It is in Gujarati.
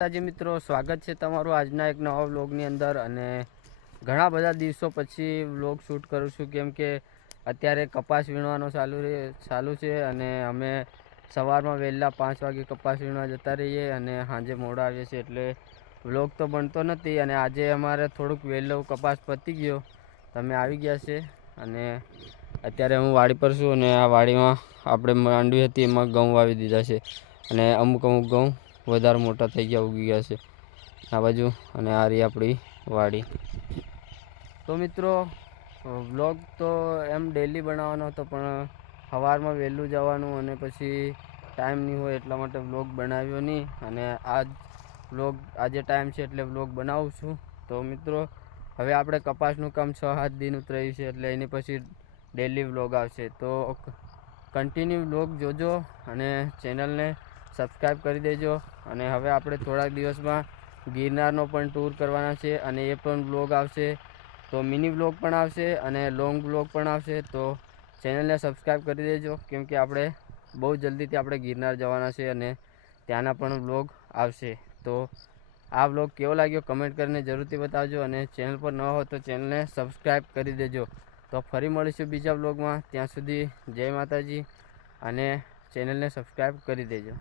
માતાજી મિત્રો, સ્વાગત છે તમારું આજના એક નવા વ્લોગની અંદર। અને ઘણા બધા દિવસો પછી વ્લોગ શૂટ કરું છું, કેમ કે અત્યારે કપાસ વીણવાનો ચાલુ છે અને અમે સવારમાં વહેલા 5 વાગે કપાસ વીણવા જતા રહીએ અને સાંજે મોડા આવીએ છીએ, એટલે વ્લોગ તો બનતો નથી। અને આજે અમારે થોડુંક વહેલો કપાસ પતી ગયો, તમે આવી ગયા છે અને અત્યારે હું વાડી પર છું અને આ વાડીમાં આપણે માંડવી હતી એમાં ઘઉં વાવી દીધા છે અને અમુક ઘઉં વધારે મોટા થઈ ગયા, ઉગી ગયા છે આ બાજુ। અને આ રહી આપણી વાડી। તો મિત્રો, વ્લોગ તો એમ ડેલી બનાવવાનો હતો, પણ સવારમાં વહેલું જવાનું અને પછી ટાઈમ નહીં હોય એટલા માટે વ્લોગ બનાવ્યો નહીં। અને આજે ટાઈમ છે એટલે વ્લોગ બનાવું છું। તો મિત્રો, હવે આપણે કપાસનું કામ 6-7 દિન ઉતરાયું છે, એટલે એની પછી ડેલી વ્લોગ આવશે। તો કન્ટિન્યુ વ્લોગ જોજો અને ચેનલને સબસ્ક્રાઈબ કરી દેજો। અને હવે આપણે થોડાક દિવસમાં ગિરનારનો પણ ટૂર કરવાના છે અને એ પણ વ્લોગ આવશે। તો મિની વ્લોગ પણ આવશે અને લોંગ વ્લોગ પણ આવશે। તો ચેનલને સબસ્ક્રાઈબ કરી દેજો, કેમ કે આપણે બહુ જલ્દીથી આપણે ગિરનાર જવાના છે અને ત્યાંના પણ વ્લોગ આવશે। તો આ વ્લોગ કેવો લાગ્યો કમેન્ટ કરીને જરૂરથી બતાવજો અને ચેનલ પર ન હો તો ચેનલને સબસ્ક્રાઈબ કરી દેજો। તો ફરી મળીશું બીજા વ્લોગમાં, ત્યાં સુધી જય માતાજી અને ચેનલને સબસ્ક્રાઈબ કરી દેજો।